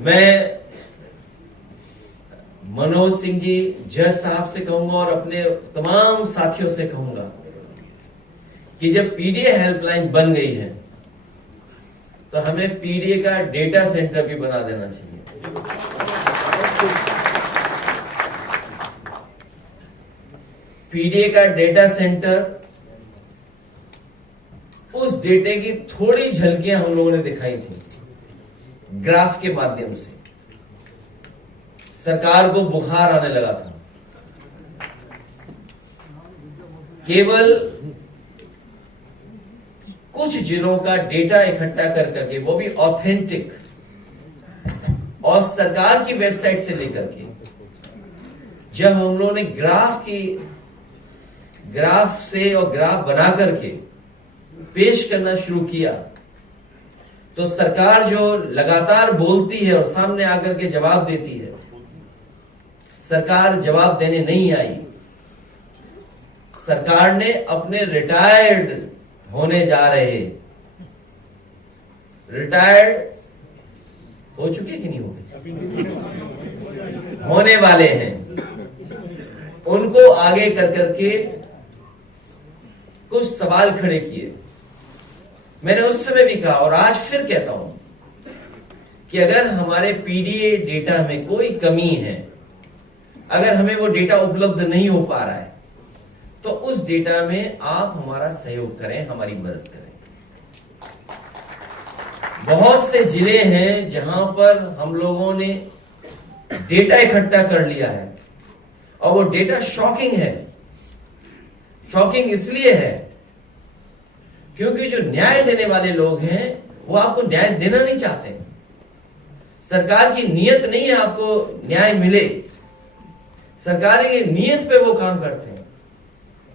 मैं मनोज सिंह जी जज साहब से कहूंगा और अपने तमाम साथियों से कहूंगा कि जब पीडीए हेल्पलाइन बन गई है तो हमें पीडीए का डेटा सेंटर भी बना देना चाहिए। पीडीए का डेटा सेंटर, उस डेटे की थोड़ी झलकियां हम लोगों ने दिखाई थी ग्राफ के माध्यम से। सरकार को बुखार आने लगा था। केवल कुछ जिलों का डेटा इकट्ठा कर करके, वो भी ऑथेंटिक, और सरकार की वेबसाइट से लेकर के, जब हम लोगों ने ग्राफ से और ग्राफ बना करके पेश करना शुरू किया तो सरकार जो लगातार बोलती है और सामने आकर के जवाब देती है, सरकार जवाब देने नहीं आई। सरकार ने अपने रिटायर्ड होने जा रहे, रिटायर्ड हो चुके कि नहीं हो गए, होने वाले हैं, उनको आगे कर करके कुछ सवाल खड़े किए। मैंने उस समय भी कहा और आज फिर कहता हूं कि अगर हमारे पीडीए डेटा में कोई कमी है, अगर हमें वो डेटा उपलब्ध नहीं हो पा रहा है, तो उस डेटा में आप हमारा सहयोग करें, हमारी मदद करें। बहुत से जिले हैं जहां पर हम लोगों ने डेटा इकट्ठा कर लिया है और वो डेटा शॉकिंग है। शॉकिंग इसलिए है क्योंकि जो न्याय देने वाले लोग हैं वो आपको न्याय देना नहीं चाहते। सरकार की नीयत नहीं है आपको न्याय मिले, सरकार की नीयत पे वो काम करते हैं।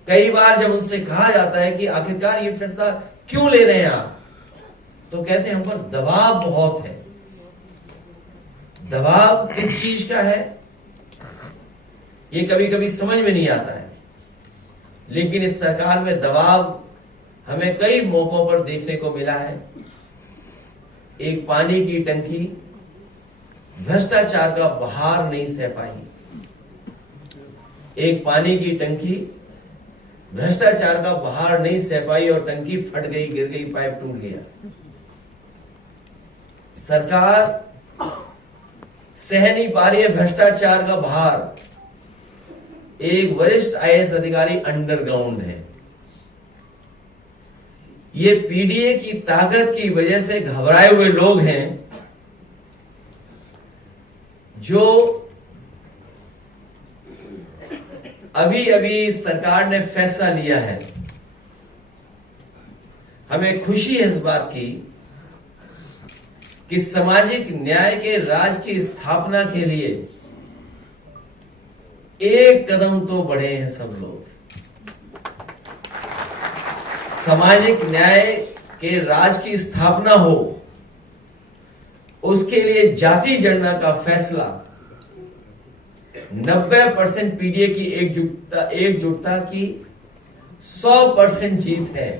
कई बार जब उनसे कहा जाता है कि आखिरकार ये फैसला क्यों ले रहे हैं आप, तो कहते हैं हम पर दबाव बहुत है। दबाव किस चीज का है ये कभी कभी समझ में नहीं आता है, लेकिन इस सरकार में दबाव हमें कई मौकों पर देखने को मिला है। एक पानी की टंकी भ्रष्टाचार का बहार नहीं सह पाई, एक पानी की टंकी भ्रष्टाचार का बहार नहीं सह पाई और टंकी फट गई, गिर गई, पाइप टूट गया। सरकार सह नहीं पा रही है भ्रष्टाचार का बहार। एक वरिष्ठ आईएएस अधिकारी अंडरग्राउंड है। ये पीडीए की ताकत की वजह से घबराए हुए लोग हैं जो अभी अभी सरकार ने फैसला लिया है। हमें खुशी है इस बात की कि सामाजिक न्याय के राज की स्थापना के लिए एक कदम तो बढ़े हैं सब लोग। सामाजिक न्याय के राज की स्थापना हो, उसके लिए जाति गणना का फैसला 90% पीडीए की एकजुटता की 100% जीत है।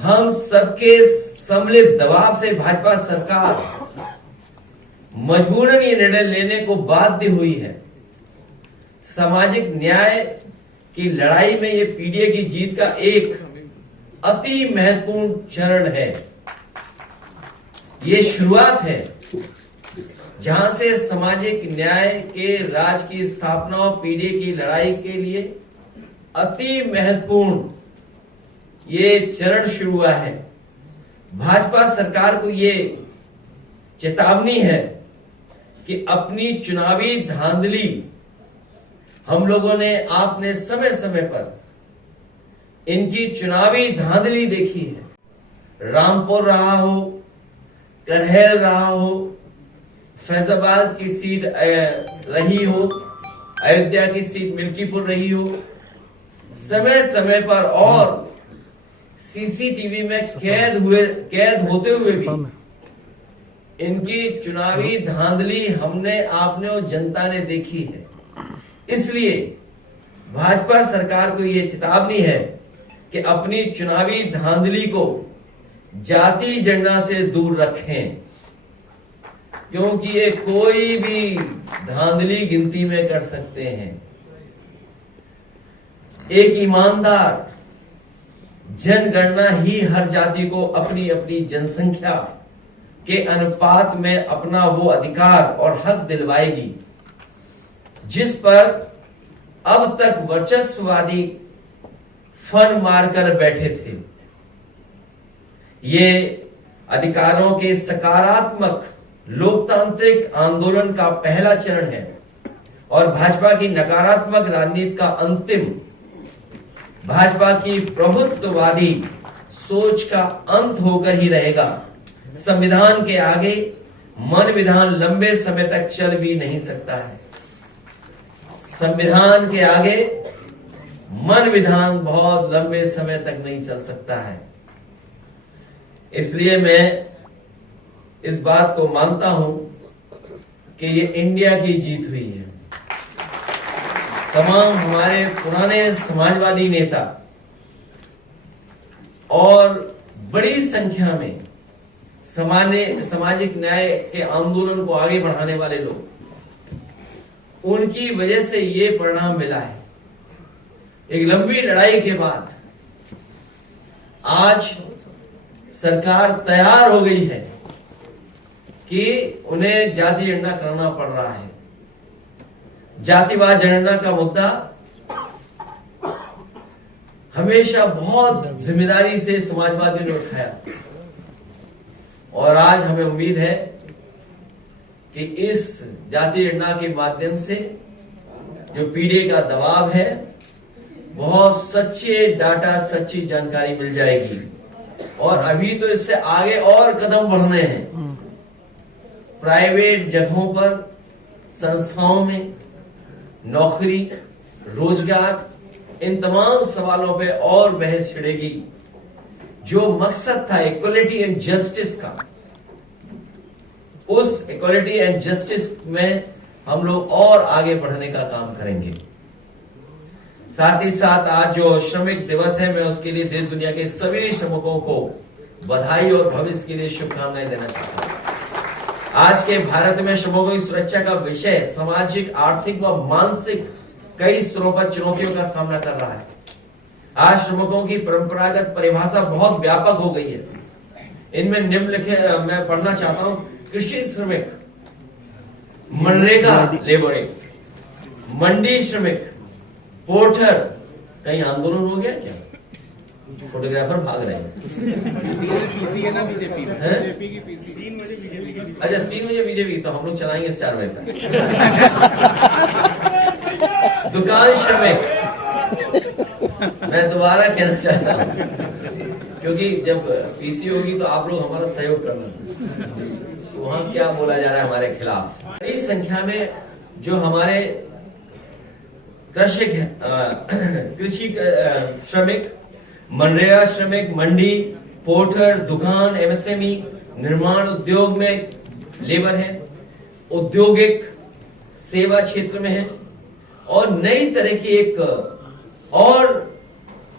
हम सबके सम्मिलित दबाव से भाजपा सरकार मजबूरन ये निर्णय लेने को बाध्य हुई है। सामाजिक न्याय की लड़ाई में ये पीडीए की जीत का एक अति महत्वपूर्ण चरण है। ये शुरुआत है जहां से सामाजिक न्याय के राज की स्थापना और पीडीए की लड़ाई के लिए अति महत्वपूर्ण ये चरण शुरू हुआ है। भाजपा सरकार को ये चेतावनी है कि अपनी चुनावी धांधली हम लोगों ने, आपने समय समय पर इनकी चुनावी धांधली देखी है। रामपुर रहा हो, करहल रहा हो, फैजाबाद की सीट रही हो, अयोध्या की सीट मिल्कीपुर रही हो, समय समय पर और सीसीटीवी में कैद होते हुए भी इनकी चुनावी धांधली हमने, आपने और जनता ने देखी है। इसलिए भाजपा सरकार को यह चेतावनी है कि अपनी चुनावी धांधली को जाति जनगणना से दूर रखें, क्योंकि ये कोई भी धांधली गिनती में कर सकते हैं। एक ईमानदार जनगणना ही हर जाति को अपनी अपनी जनसंख्या के अनुपात में अपना वो अधिकार और हक दिलवाएगी जिस पर अब तक वर्चस्ववादी फन मारकर बैठे थे। ये अधिकारों के सकारात्मक लोकतांत्रिक आंदोलन का पहला चरण है और भाजपा की नकारात्मक राजनीति का अंतिम, भाजपा की प्रभुत्ववादी सोच का अंत होकर ही रहेगा। संविधान के आगे मन विधान लंबे समय तक चल भी नहीं सकता है। संविधान के आगे मन विधान बहुत लंबे समय तक नहीं चल सकता है। इसलिए मैं इस बात को मानता हूं कि ये इंडिया की जीत हुई है। तमाम हमारे पुराने समाजवादी नेता और बड़ी संख्या में सामाजिक न्याय के आंदोलन को आगे बढ़ाने वाले लोग, उनकी वजह से ये परिणाम मिला है। एक लंबी लड़ाई के बाद आज सरकार तैयार हो गई है कि उन्हें जाति जनगणना करना पड़ रहा है। जातिवाद जनगणना का मुद्दा हमेशा बहुत जिम्मेदारी से समाजवादियों ने उठाया और आज हमें उम्मीद है कि इस जाति जनगणना के माध्यम से जो पीडीए का दबाव है, बहुत सच्चे डाटा, सच्ची जानकारी मिल जाएगी। और अभी तो इससे आगे और कदम बढ़ने हैं। प्राइवेट जगहों पर, संस्थाओं में नौकरी, रोजगार, इन तमाम सवालों पे और बहस छिड़ेगी। जो मकसद था इक्वलिटी एंड जस्टिस का, उस इक्वलिटी एंड जस्टिस में हम लोग और आगे बढ़ने का काम करेंगे। साथ ही साथ आज जो श्रमिक दिवस है, मैं उसके लिए देश दुनिया के सभी श्रमिकों को बधाई और भविष्य के लिए शुभकामनाएं देना चाहता हूं। आज के भारत में श्रमिकों की सुरक्षा का विषय सामाजिक, आर्थिक व मानसिक कई स्तरों पर चुनौतियों का सामना कर रहा है। आज श्रमिकों की परंपरागत परिभाषा बहुत व्यापक हो गई है। इनमें निम्नलिखित मैं पढ़ना चाहता हूं। कृषि श्रमिक, मनरेगा लेबर, मंडी श्रमिक, पोर्टर। कहीं आंदोलन हो गया क्या? फोटोग्राफर भाग रहे हैं। अच्छा, 3 बजे बीजेपी, तो हम लोग चलाएंगे 4 बजे तक। दुकान श्रमिक, मैं दोबारा कहना चाहता हूं, क्योंकि जब पीसी होगी तो आप लोग हमारा सहयोग करना। तो वहां क्या बोला जा रहा है हमारे खिलाफ? बड़ी संख्या में जो हमारे कृषि श्रमिक, मनरेगा श्रमिक, मंडी, पोर्टर, दुकान, एमएसएमई, निर्माण उद्योग में लेबर है, औद्योगिक सेवा क्षेत्र में है और नई तरह की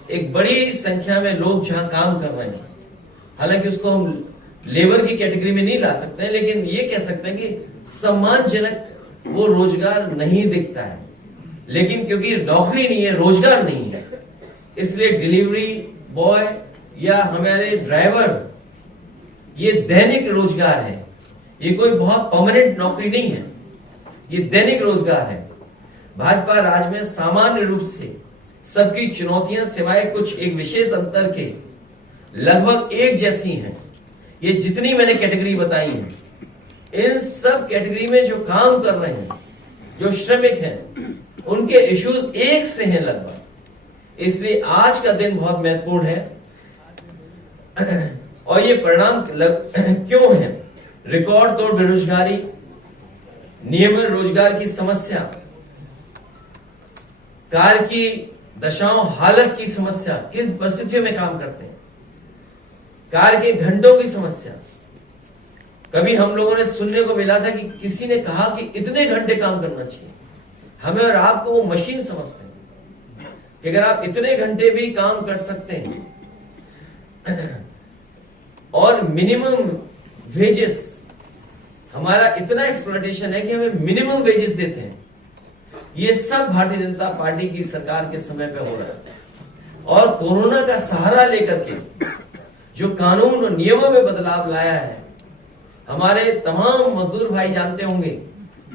एक बड़ी संख्या में लोग जहां काम कर रहे हैं। हालांकि उसको हम लेबर की कैटेगरी में नहीं ला सकते हैं, लेकिन ये कह सकते हैं कि सम्मानजनक वो रोजगार नहीं दिखता है। लेकिन क्योंकि नौकरी नहीं है, रोजगार नहीं है, इसलिए डिलीवरी बॉय या हमारे ड्राइवर, ये दैनिक रोजगार है। ये कोई बहुत परमानेंट नौकरी नहीं है, ये दैनिक रोजगार है। भाजपा राज में सामान्य रूप से सबकी चुनौतियां सिवाय कुछ एक विशेष अंतर के लगभग एक जैसी हैं। ये जितनी मैंने कैटेगरी बताई है, इन सब कैटेगरी में जो काम कर रहे हैं, जो श्रमिक हैं, उनके इश्यूज एक से हैं लगभग। इसलिए आज का दिन बहुत महत्वपूर्ण है। और ये परिणाम क्यों है? रिकॉर्ड तोड़ बेरोजगारी, नियमित रोजगार की समस्या, कार्य की दशाओं हालत की समस्या, किस परिस्थितियों में काम करते हैं, कार्य के घंटों की समस्या। कभी हम लोगों ने सुनने को मिला था कि किसी ने कहा कि इतने घंटे काम करना चाहिए। हमें और आपको वो मशीन समझते हैं कि अगर आप इतने घंटे भी काम कर सकते हैं और मिनिमम वेजेस, हमारा इतना एक्सप्लॉयटेशन है कि हमें मिनिमम वेजेस देते हैं। ये सब भारतीय जनता पार्टी की सरकार के समय पे हो रहा है। और कोरोना का सहारा लेकर के जो कानून और नियमों में बदलाव लाया है, हमारे तमाम मजदूर भाई जानते होंगे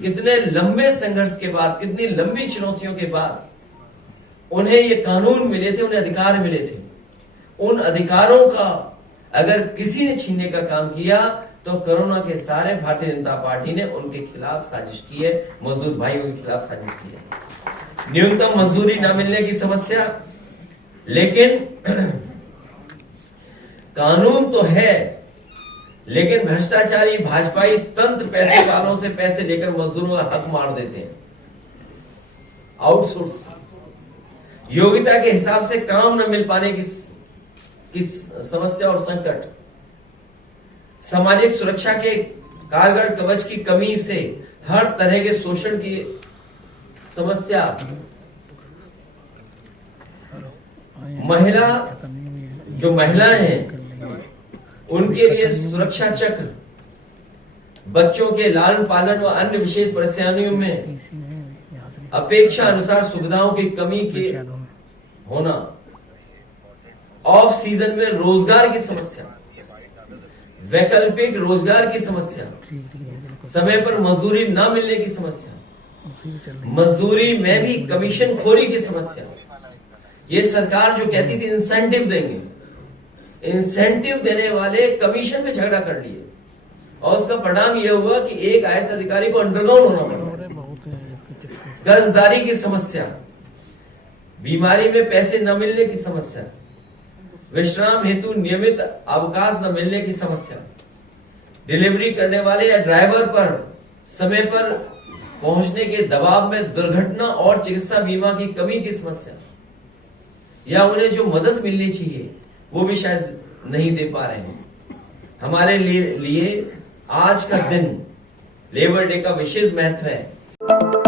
कितने लंबे संघर्ष के बाद, कितनी लंबी चुनौतियों के बाद उन्हें ये कानून मिले थे, उन्हें अधिकार मिले थे। उन अधिकारों का अगर किसी ने छीनने का काम किया तो कोरोना के सारे भारतीय जनता पार्टी ने उनके खिलाफ साजिश की है, मजदूर भाइयों के खिलाफ साजिश की है। न्यूनतम मजदूरी न मिलने की समस्या, लेकिन कानून तो है, लेकिन भ्रष्टाचारी भाजपाई तंत्र पैसे वालों से पैसे लेकर मजदूरों का हक मार देते हैं। आउटसोर्स, योग्यता के हिसाब से काम न मिल पाने की समस्या और संकट, सामाजिक सुरक्षा के कारगर कवच की कमी से हर तरह के शोषण की समस्या, महिलाएं हैं उनके लिए सुरक्षा चक्र, बच्चों के लालन पालन व अन्य विशेष परेशानियों में अपेक्षा अनुसार सुविधाओं की कमी के होना, ऑफ सीजन में रोजगार की समस्या, वैकल्पिक रोजगार की समस्या, समय पर मजदूरी न मिलने की समस्या, मजदूरी में भी कमीशन खोरी की समस्या। ये सरकार जो कहती थी इंसेंटिव देंगे, इंसेंटिव देने वाले कमीशन में झगड़ा कर लिए और उसका परिणाम यह हुआ कि एक आईएएस अधिकारी को अंडरग्राउंड होना पड़ा। कर्जदारी की समस्या, बीमारी में पैसे न मिलने की समस्या, विश्राम हेतु नियमित अवकाश न मिलने की समस्या, डिलीवरी करने वाले या ड्राइवर पर समय पर पहुंचने के दबाव में दुर्घटना और चिकित्सा बीमा की कमी की समस्या, या उन्हें जो मदद मिलनी चाहिए वो भी शायद नहीं दे पा रहे हैं। हमारे लिए आज का दिन लेबर डे का विशेष महत्व है।